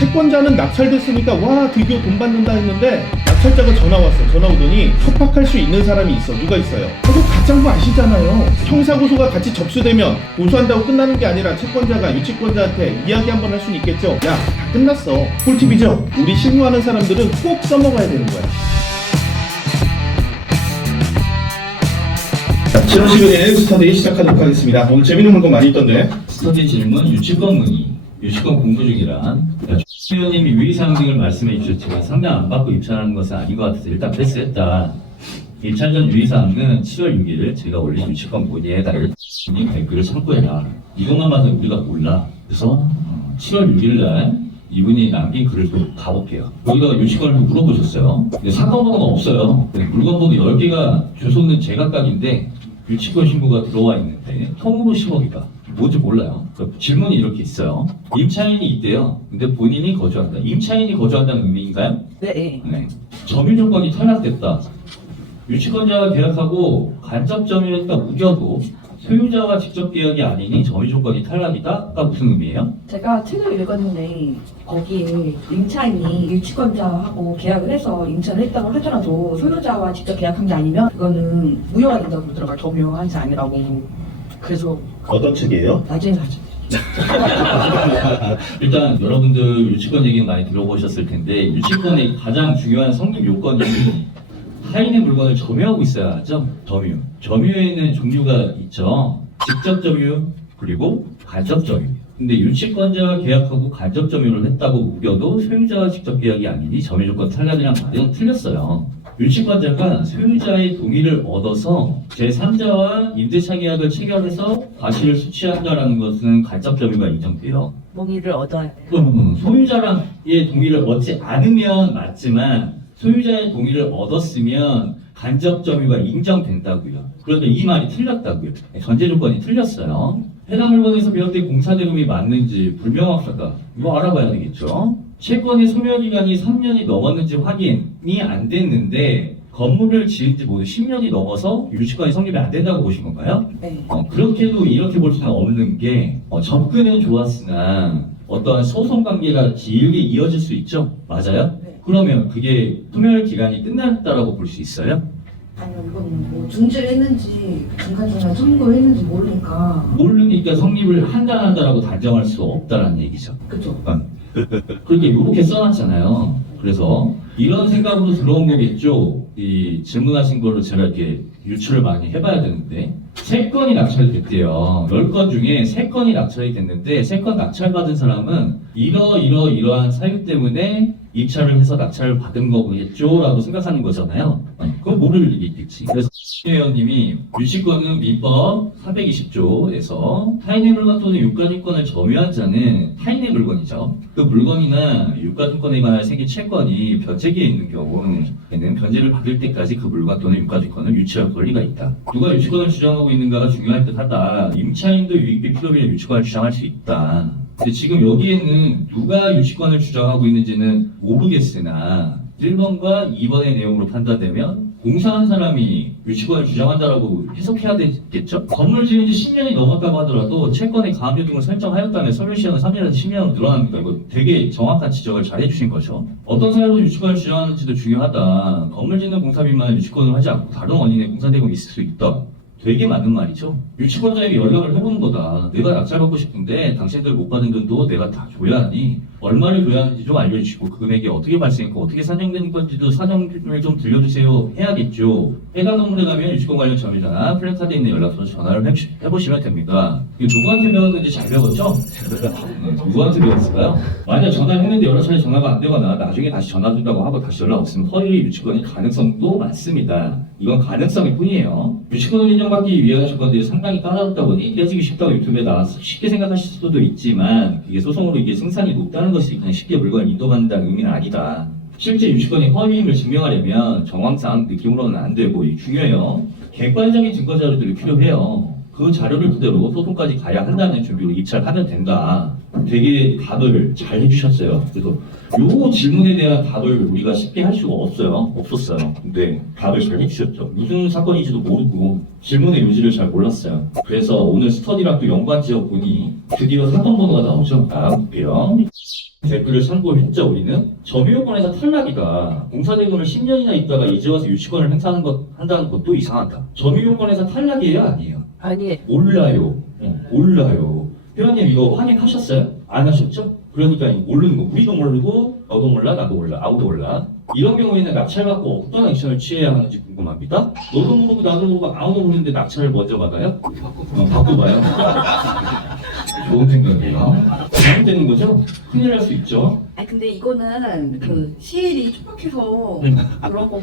채권자는 낙찰됐으니까 와 드디어 돈 받는다 했는데 낙찰자가 전화 왔어. 전화 오더니 협박할 수 있는 사람이 있어. 누가 있어요? 그거 가짜인 거 아시잖아요. 형사고소가 같이 접수되면 고소한다고 끝나는 게 아니라 채권자가 유치권자한테 이야기 한번 할 수는 있겠죠. 야, 다 끝났어. 꿀팁이죠? 우리 실무하는 사람들은 꼭 써먹어야 되는 거야. 7월 10일에 스터디 시작하도록 하겠습니다. 오늘 재밌는 물건 많이 있던데. 스터디 질문, 유치권 문의, 유치권 공부 중이란 의원님이 유의사항 등을 말씀해 주셨지만 상담 안 받고 입찰하는 것은 아닌 것 같아서 일단 패스했다. 입찰 전 유의사항은 7월 6일 제가 올린 유치권 문의에 달린 댓글을 참고해라. 이것만 봐서 우리가 몰라. 그래서 7월 6일 날 이분이 남긴 글을 좀 가볼게요. 여기다가 유치권을 물어보셨어요. 근데 사건 번호가 없어요. 물건 번호 10개가 주소는 제각각인데 유치권 신고가 들어와 있는데 통으로 10억이다. 뭔지 몰라요. 그러니까 질문이 이렇게 있어요. 임차인이 있대요. 근데 본인이 거주한다. 임차인이 거주한다는 의미인가요? 네. 네. 점유 조건이 탈락됐다. 유치권자와 계약하고 간접 점유했다 우겨도 소유자와 직접 계약이 아니니 점유 조건이 탈락이다가 무슨 의미예요? 제가 책을 읽었는데 거기에 임차인이 유치권자하고 계약을 해서 임차를 했다고 하더라도 소유자와 직접 계약한 게 아니면 그거는 무효가 된다고 그러더라고요. 점유한 게 아니라고. 그래서 어떤 책이에요? 나중에 가죠. 일단 여러분들 유치권 얘기는 많이 들어보셨을 텐데 유치권의 가장 중요한 성립 요건이 타인의 물건을 점유하고 있어야 하죠. 점유. 점유에는 종류가 있죠. 직접 점유 그리고 간접 점유. 근데 유치권자가 계약하고 간접 점유를 했다고 우겨도 소유자와 직접 계약이 아니니 점유 조건 탈락이란 말은 틀렸어요. 유치권자가 소유자의 동의를 얻어서 제3자와 임대차 계약을 체결해서 과실을 수취한다라는 것은 간접 점유가 인정돼요. 동의를 얻어야 돼요. 소유자의 동의를 얻지 않으면 맞지만 소유자의 동의를 얻었으면 간접 점유가 인정된다고요. 그런데 이 말이 틀렸다고요. 전제 조건이 틀렸어요. 해당 물건에서 배웠던 공사 대금이 맞는지 불명확하다. 이거 알아봐야 되겠죠. 채권의 소멸기간이 3년이 넘었는지 확인이 안 됐는데 건물을 지은 지 모두 10년이 넘어서 유치권이 성립이 안 된다고 보신 건가요? 네. 그렇게도 이렇게 볼 수는 없는 게 접근은 좋았으나 어떠한 소송 관계가 길게 이어질 수 있죠? 맞아요? 네. 그러면 그게 소멸 기간이 끝났다라고 볼 수 있어요? 아니요, 이건 뭐 중지를 했는지 중간중간 청구를 했는지 모르니까. 모르니까 성립을 한다라고 단정할 수 없다라는 얘기죠. 그죠? 그렇게 이렇게 써놨잖아요. 그래서 이런 생각으로 들어온 거겠죠. 이 질문하신 거를 제가 이렇게 유추를 많이 해봐야 되는데 3건이 낙찰이 됐대요. 10건 중에 3건이 낙찰이 됐는데 3건 낙찰받은 사람은 이러한 사유 때문에 입찰을 해서 낙찰을 받은 거겠죠? 라고 생각하는 거잖아요. 그건 모를 일이 있겠지. 그래서 의원님이 유치권은 민법 420조에서 타인의 물건 또는 유가증권을 점유한 자는 타인의 물건이죠. 그 물건이나 유가증권에 관한 생긴 채권이 변제기에 있는 경우에는 변제를 받을 때까지 그 물건 또는 유가증권을 유치할 권리가 있다. 누가 유치권을 주장하고 있는가가 중요할 듯하다. 임차인도 유익비 필요비의 유치권을 주장할 수 있다. 근데 지금 여기에는 누가 유치권을 주장하고 있는지는 모르겠으나 1번과 2번의 내용으로 판단되면 공사한 사람이 유치권을 주장한다라고 해석해야 되겠죠? 건물 지은 지 10년이 넘었다고 하더라도 채권의 가압류 등을 설정하였다면 소멸시효는 3년에서 10년으로 늘어납니다. 이거 되게 정확한 지적을 잘 해주신 거죠. 어떤 사유로 유치권을 주장하는지도 중요하다. 건물 짓는 공사비만 유치권을 하지 않고 다른 원인의 공사대금이 있을 수 있다. 되게 맞는 말이죠. 유치권자에게 연락을 해보는 거다. 내가 낙찰받고 싶은데 당신들 못 받은 돈도 내가 다 줘야 하니 얼마를 줘야 하는지 좀 알려주시고 그 금액이 어떻게 발생했고 어떻게 산정된 건지도 사정을 좀 들려주세요 해야겠죠. 해당 건물에 가면 유치권 관련 점유자나 플래카드에 있는 연락처로 전화를 해보시면 됩니다. 이거 누구한테 배웠는지 잘 배웠죠? 누구한테 배웠을까요? 만약 전화를 했는데 여러 차례 전화가 안 되거나 나중에 다시 전화 준다고 하고 다시 연락 없으면 허위 유치권의 가능성도 많습니다. 이건 가능성일 뿐이에요. 유치권을 인정받기 위한 조건들이 상당히 까다롭다 보니 깨지기 쉽다고 유튜브에 나와서 쉽게 생각하실 수도 있지만 이게 소송으로 이게 승산이 높다는 것이 그냥 쉽게 물건을 인도받는다는 의미는 아니다. 실제 유치권의 허위임을 증명하려면 정황상 느낌으로는 안 되고 중요해요. 객관적인 증거 자료들이 필요해요. 그 자료를 그대로 소송까지 가야 한다는 준비로 입찰하면 된다. 되게 답을 잘 해주셨어요. 그래서 요 질문에 대한 답을 우리가 쉽게 할 수가 없었어요. 근데 답을 잘 해주셨죠. 무슨 사건인지도 모르고 질문의 요지를 잘 몰랐어요. 그래서 오늘 스터디랑 또 연관 지어 보니 드디어 사건 번호가 나오죠. 볼게요. 댓글을 참고했죠. 우리는 점유요건에서 탈락이다. 공사대금을 10년이나 있다가 이제 와서 유치권을 한다는 것도 이상하다. 점유요건에서 탈락이에요, 아니에요? 아니에요. 몰라요. 몰라요. 회원님 이거 확인하셨어요? 안 하셨죠? 그러니까 모르는 거. 우리도 모르고 너도 몰라, 나도 몰라, 아무도 몰라. 이런 경우에는 낙찰받고 어떤 액션을 취해야 하는지 궁금합니다. 너도 모르고 나도 모르고 아무도 모르는데 낙찰을 먼저 받아요? 바꿔봐요. 좋은 생각이에요. 잘못되는 거죠? 큰일 날 수 있죠. 아니 근데 이거는 그 시일이 촉박해서 그런 거고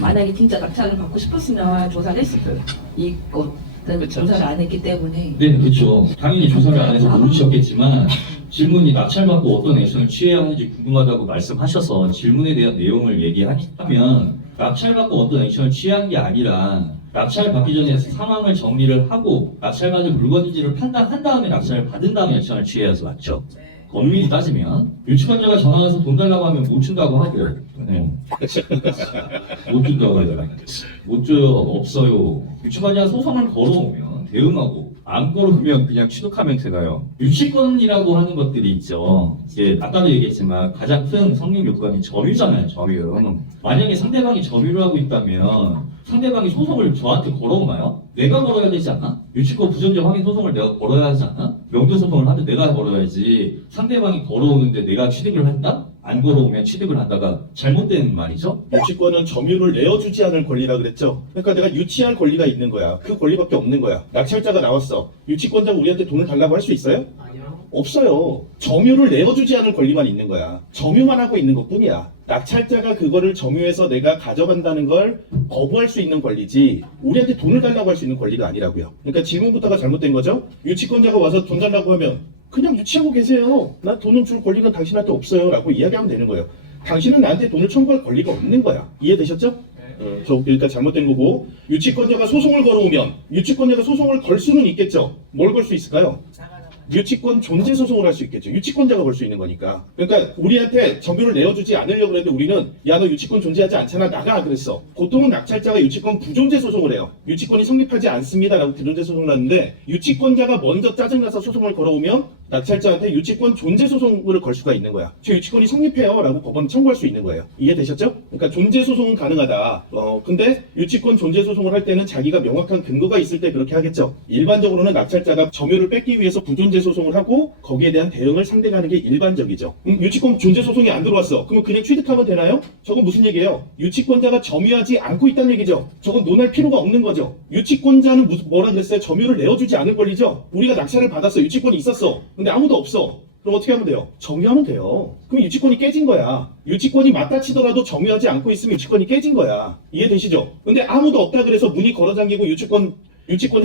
만약에 진짜 낙찰을 받고 싶었으면 조사를 했을 거예요. 이것은 그쵸. 조사를 안 했기 때문에 네, 그렇죠. 당연히 조사를 안 해서 모르셨겠지만 질문이 낙찰받고 어떤 액션을 취해야 하는지 궁금하다고 말씀하셔서 질문에 대한 내용을 얘기하시다면 낙찰받고 어떤 액션을 취한 게 아니라 낙찰 받기 전에 상황을 정리를 하고 낙찰받은 물건인지를 판단한 다음에 낙찰을 받은 다음에 액션을 취해야지 맞죠. 엄밀히 따지면 유치원자가 전화해서 돈 달라고 하면 못 준다고 하고 못 준다고 하더라. 못 줘요, 없어요. 유치원자가 소송을 걸어오면 대응하고 안 걸어오면 그냥 취득하면 되나요? 유치권이라고 하는 것들이 있죠. 이게 아까도 얘기했지만 가장 큰 성립 요건이 점유잖아요. 점유. 만약에 상대방이 점유를 하고 있다면 상대방이 소송을 저한테 걸어오나요? 내가 걸어야 되지 않나? 유치권 부정적 확인 소송을 내가 걸어야 하지 않나? 명도소송을 하면 내가 걸어야지 상대방이 걸어오는데 내가 취득을 한다? 안 걸어오면 취득을 하다가 잘못된 말이죠? 유치권은 점유를 내어주지 않을 권리라 그랬죠. 그러니까 내가 유치할 권리가 있는 거야. 그 권리밖에 없는 거야. 낙찰자가 나왔어. 유치권자가 우리한테 돈을 달라고 할 수 있어요? 아니요. 없어요. 점유를 내어주지 않을 권리만 있는 거야. 점유만 하고 있는 것뿐이야. 낙찰자가 그거를 점유해서 내가 가져간다는 걸 거부할 수 있는 권리지 우리한테 돈을 달라고 할 수 있는 권리가 아니라고요. 그러니까 질문부터가 잘못된 거죠. 유치권자가 와서 돈 달라고 하면 그냥 유치하고 계세요. 나 돈을 줄 권리가 당신한테 없어요 라고 이야기하면 되는 거예요. 당신은 나한테 돈을 청구할 권리가 없는 거야. 이해되셨죠? 그러니까 잘못된 거고 유치권자가 소송을 걸어오면 유치권자가 소송을 걸 수는 있겠죠. 뭘 걸 수 있을까요? 유치권 존재 소송을 할 수 있겠죠. 유치권자가 걸 수 있는 거니까. 그러니까 우리한테 점유를 내어주지 않으려고 했는데 우리는 야 너 유치권 존재하지 않잖아 나가 그랬어. 보통은 낙찰자가 유치권 부존재 소송을 해요. 유치권이 성립하지 않습니다라고 부존재 소송을 하는데 유치권자가 먼저 짜증나서 소송을 걸어오면 낙찰자한테 유치권 존재 소송을 걸 수가 있는 거야. 제 유치권이 성립해요 라고 법원에 청구할 수 있는 거예요. 이해되셨죠? 그러니까 존재 소송은 가능하다. 근데 유치권 존재 소송을 할 때는 자기가 명확한 근거가 있을 때 그렇게 하겠죠. 일반적으로는 낙찰자가 점유를 뺏기 위해서 부존재 소송을 하고 거기에 대한 대응을 상대가 하는 게 일반적이죠. 유치권 존재 소송이 안 들어왔어. 그러면 그냥 취득하면 되나요? 저건 무슨 얘기예요? 유치권자가 점유하지 않고 있다는 얘기죠. 저건 논할 필요가 없는 거죠. 유치권자는 뭐라 그랬어요? 점유를 내어주지 않을 권리죠. 우리가 낙찰을 받았어. 유치권이 있었어. 근데 아무도 없어. 그럼 어떻게 하면 돼요? 점유하면 돼요. 그럼 유치권이 깨진 거야. 유치권이 맞다 치더라도 점유하지 않고 있으면 유치권이 깨진 거야. 이해되시죠? 근데 아무도 없다 그래서 문이 걸어 잠기고 유치권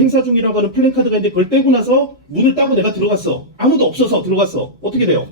행사 중이라고 하는 플랜카드가 있는데 그걸 떼고 나서 문을 따고 내가 들어갔어. 아무도 없어서 들어갔어. 어떻게 돼요?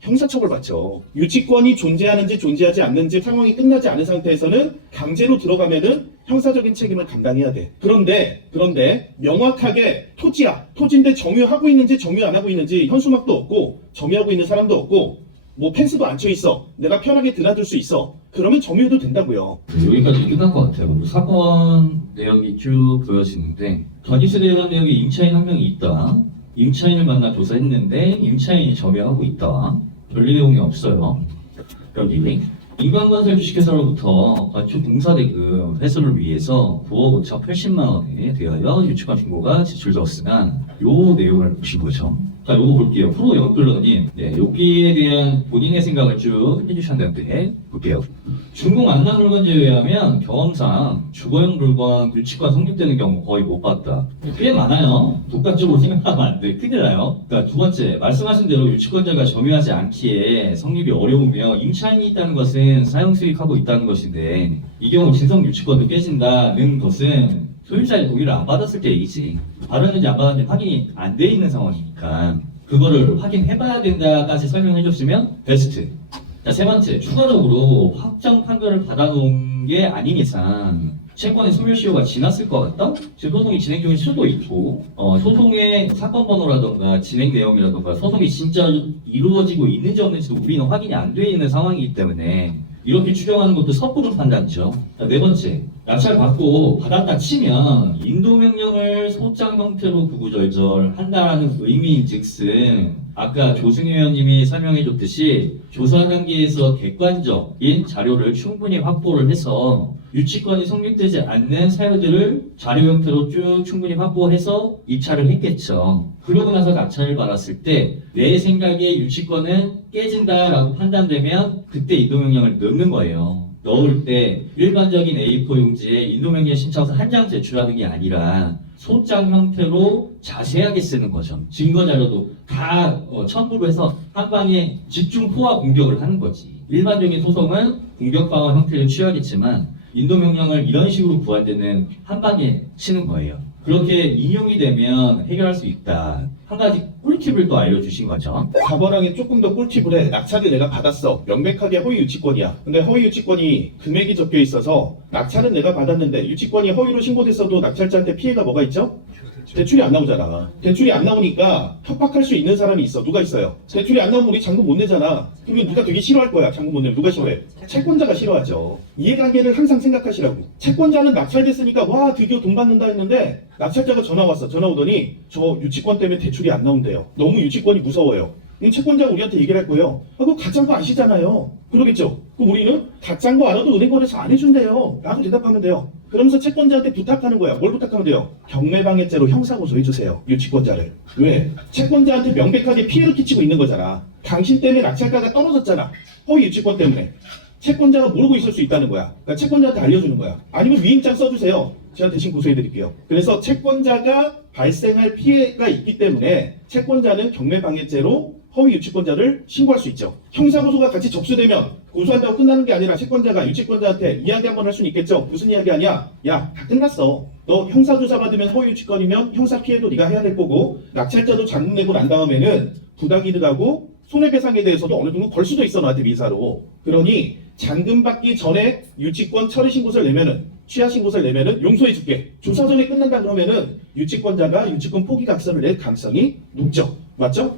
형사처벌 받죠. 유치권이 존재하는지 존재하지 않는지 상황이 끝나지 않은 상태에서는 강제로 들어가면은 형사적인 책임을 감당해야 돼. 그런데 명확하게 토지야. 토지인데 점유하고 있는지 점유 안 하고 있는지 현수막도 없고 점유하고 있는 사람도 없고 뭐 펜스도 안 쳐 있어. 내가 편하게 드나들 수 있어. 그러면 점유해도 된다고요. 여기까지 끝난 것 같아요. 사건 내역이 쭉 보여지는데 전입세 대관 내역에 임차인 한 명이 있다. 임차인을 만나 조사했는데 임차인이 점유하고 있다. 별리 내용이 없어요. 여기 인간건설 주식회사로부터 건축 공사대금 회수를 위해서 9억 5,080만 원에 대하여 유치권 신고가 제출되었으나 요 내용을 보시고죠. 자, 요거 볼게요. 프로 영끌러님, 네, 여기에 대한 본인의 생각을 쭉 해주셨는데 볼게요. 중공 만남 물건 제외하면 경험상 주거용 물건 유치권 성립되는 경우 거의 못 봤다. 꽤 많아요. 독단적으로 생각하면 안 돼. 큰일 나요. 그러니까 두 번째, 말씀하신 대로 유치권자가 점유하지 않기에 성립이 어려우며 임차인이 있다는 것은 사용 수익하고 있다는 것인데 이 경우 진성 유치권도 깨진다는 것은 소유자의 동의를 안 받았을 때 얘기지. 받았는지 안 받았는지 확인이 안 돼 있는 상황이니까 그거를 확인해봐야 된다까지 설명해 줬으면 베스트. 자, 세 번째, 추가적으로 확정 판결을 받아놓은 게 아닌 이상 채권의 소멸시효가 지났을 것 같다? 지금 소송이 진행 중일 수도 있고 소송의 사건 번호라던가 진행 내용이라던가 소송이 진짜 이루어지고 있는지 없는지도 우리는 확인이 안 돼 있는 상황이기 때문에 이렇게 추정하는 것도 섣부른 판단이죠. 자, 네 번째, 낙찰받고 받았다 치면 인도명령을 소장 형태로 구구절절 한다라는 의미인즉슨 아까 조승희 의원님이 설명해줬듯이 조사 단계에서 객관적인 자료를 충분히 확보를 해서 유치권이 성립되지 않는 사유들을 자료 형태로 쭉 충분히 확보해서 입찰을 했겠죠. 그러고 나서 낙찰을 받았을 때 내 생각에 유치권은 깨진다라고 판단되면 그때 인도명령을 넣는 거예요. 넣을 때 일반적인 A4 용지에 인도명령 신청서 한 장 제출하는 게 아니라 소장 형태로 자세하게 쓰는 거죠. 증거 자료도 다 첨부를 해서 한 방에 집중 포화 공격을 하는 거지. 일반적인 소송은 공격 방어 형태를 취하겠지만 인도명령을 이런 식으로 구할 때는 한 방에 치는 거예요. 그렇게 인용이 되면 해결할 수 있다. 한 가지 꿀팁을 또 알려주신 거죠. 4번항에 조금 더 꿀팁을 해. 낙찰을 내가 받았어. 명백하게 허위 유치권이야. 근데 허위 유치권이 금액이 적혀 있어서 낙찰은 내가 받았는데 유치권이 허위로 신고됐어도 낙찰자한테 피해가 뭐가 있죠? 대출이 안 나오잖아. 대출이 안 나오니까 협박할 수 있는 사람이 있어. 누가 있어요? 대출이 안 나오면 우리 잔금 못 내잖아. 그러면 누가 되게 싫어할 거야. 잔금 못 내면 누가 싫어해? 채권자가 싫어하죠. 이해관계를 항상 생각하시라고. 채권자는 낙찰됐으니까 와 드디어 돈 받는다 했는데 낙찰자가 전화 왔어. 전화 오더니 저 유치권 때문에 대출이 안 나온대요. 너무 유치권이 무서워요. 그럼 채권자가 우리한테 얘기를 할 거예요. 아, 그거 가짜인 거 아시잖아요. 그러겠죠. 그럼 우리는 가짜인 거 알아도 은행권에서 안 해준대요. 라고 대답하면 돼요. 그러면서 채권자한테 부탁하는 거야. 뭘 부탁하면 돼요? 경매방해죄로 형사고소해주세요. 유치권자를. 왜? 채권자한테 명백하게 피해를 끼치고 있는 거잖아. 당신 때문에 낙찰가가 떨어졌잖아. 허위 유치권 때문에. 채권자가 모르고 있을 수 있다는 거야. 그러니까 채권자한테 알려주는 거야. 아니면 위임장 써주세요. 제가 대신 고소해드릴게요. 그래서 채권자가 발생할 피해가 있기 때문에 채권자는 경매방해죄로 허위 유치권자를 신고할 수 있죠. 형사고소가 같이 접수되면 고소한다고 끝나는 게 아니라 채권자가 유치권자한테 이야기 한번 할 수는 있겠죠. 무슨 이야기 하냐? 야, 다 끝났어. 너 형사조사 받으면 허위 유치권이면 형사 피해도 네가 해야 될 거고 낙찰자도 잔금 내고 난 다음에는 부당이득하고 손해배상에 대해서도 어느 정도 걸 수도 있어 너한테 민사로. 그러니 잔금 받기 전에 유치권 처리 신고서를 내면은 취하 신고서를 내면은 용서해줄게. 조사 전에 끝난다 그러면은 유치권자가 유치권 포기 각서를 낼 가능성이 높죠. 맞죠?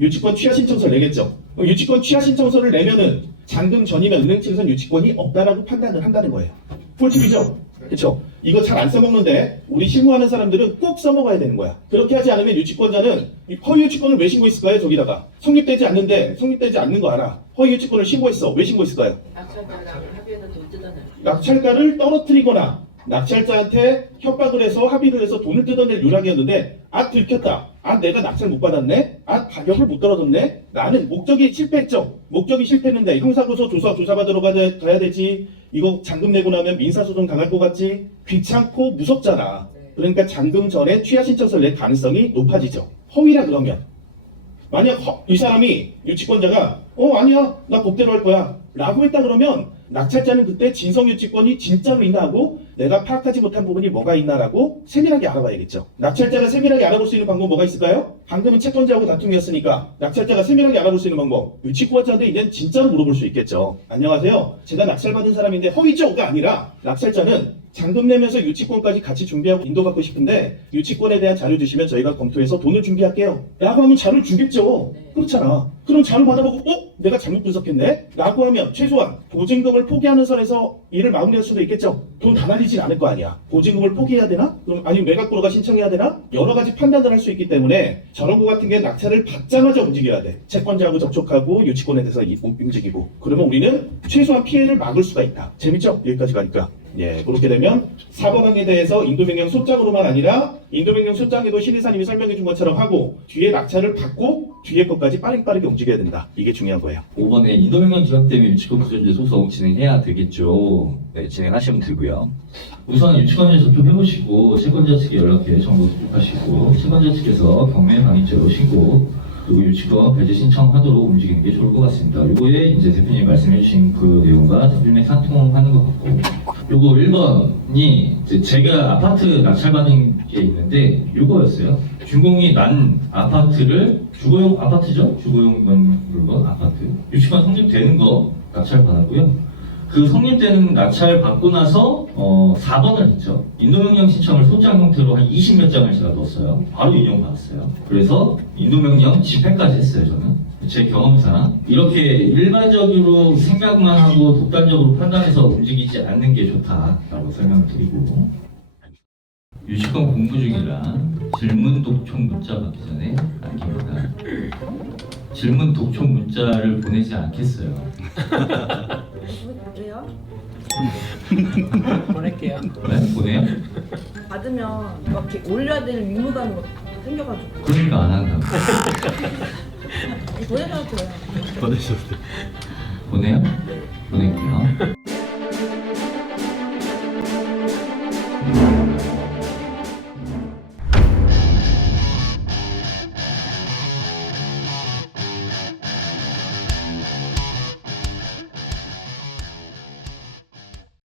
유치권 취하 신청서를 내겠죠. 유치권 취하 신청서를 내면은 잔금 전이면 은행 측에서는 유치권이 없다라고 판단을 한다는 거예요. 꿀팁이죠? 그렇죠? 이거 잘 안 써먹는데 우리 실무하는 사람들은 꼭 써먹어야 되는 거야. 그렇게 하지 않으면 유치권자는 이 허위 유치권을 왜 신고했을까요? 저기다가 성립되지 않는 거 알아. 허위 유치권을 신고했어. 왜 신고했을까요? 낙찰자랑 합의해서 돈 뜯어내. 낙찰가를 떨어뜨리거나 낙찰자한테 협박을 해서 합의를 해서 돈을 뜯어낼 요량이었는데 아 들켰다. 아 내가 낙찰 못 받았네. 아 가격을 못 떨어졌네. 나는 목적이 실패했죠. 목적이 실패했는데 형사고소 조사받으러 가야 되지. 이거 잔금 내고 나면 민사소송 당할 것 같지. 귀찮고 무섭잖아. 그러니까 잔금 전에 취하 신청서를 낼 가능성이 높아지죠. 허위라 그러면 만약 이 사람이 유치권자가 아니야 나 법대로 할 거야 라고 했다 그러면 낙찰자는 그때 진성유치권이 진짜로 있나 하고 내가 파악하지 못한 부분이 뭐가 있나라고 세밀하게 알아봐야겠죠. 낙찰자가 세밀하게 알아볼 수 있는 방법 뭐가 있을까요? 방금은 채권자하고 다툼이었으니까 낙찰자가 세밀하게 알아볼 수 있는 방법 유치권자한테 이제 진짜로 물어볼 수 있겠죠. 안녕하세요. 제가 낙찰받은 사람인데 허위죠가 아니라 낙찰자는 잔금 내면서 유치권까지 같이 준비하고 인도받고 싶은데 유치권에 대한 자료 주시면 저희가 검토해서 돈을 준비할게요 라고 하면 자료를 주겠죠. 그렇잖아. 그럼 자료 받아보고 내가 잘못 분석했네? 라고 하면 최소한 보증금을 포기하는 선에서 일을 마무리할 수도 있겠죠. 돈 다 날리진 않을 거 아니야. 보증금을 포기해야 되나? 그럼 아니면 매각보로가 신청해야 되나? 여러 가지 판단을 할 수 있기 때문에 저런 거 같은 게 낙찰을 받자마자 움직여야 돼. 채권자하고 접촉하고 유치권에 대해서 움직이고 그러면 우리는 최소한 피해를 막을 수가 있다. 재밌죠? 여기까지 가니까. 예, 그렇게 되면 4번항에 대해서 인도명령 소장으로만 아니라 인도명령 소장에도 신의사님이 설명해 준 것처럼 하고 뒤에 낙찰을 받고 뒤에 것까지 빠르게 움직여야 된다. 이게 중요한 거예요. 5번에 인도명령 기각 때문에 유치권 부존재 소송 진행해야 되겠죠. 네, 진행하시면 되고요. 우선 유치권에 접촉해보시고 채권자 측에 연락해 정보 수집하시고 채권자 측에서 경매방해죄로 신고 그리고 유치권 배제 신청하도록 움직이는 게 좋을 것 같습니다. 요거에 이제 대표님이 말씀해주신 그 내용과 대표님이 상통하는 것 같고 요거 1번이 제가 아파트 낙찰받은 게 있는데 요거였어요. 준공이 난 아파트를 주거용 아파트죠? 주거용 물건 아파트 유치권 성립되는 거 낙찰받았고요. 그 성립되는 낙찰 받고 나서 4번을 했죠. 인도명령 신청을 소장 형태로 한 20몇 장을 제가 넣었어요. 바로 인용받았어요. 그래서 인도명령 집행까지 했어요. 저는 제 경험상 이렇게 일반적으로 생각만 하고 독단적으로 판단해서 움직이지 않는 게 좋다라고 설명을 드리고, 유치권 공부 중이라 질문 독촉 문자 받기 전에 남깁니다. 질문 독촉 문자를 보내지 않겠어요. 왜요? 보낼게요. 네? 보내요? 받으면 막 이렇게 올려야 되는 의무감이 막 생겨가지고 그러니까 안 한다고. 보내셔도 돼요. 보내셨어요. 보내요?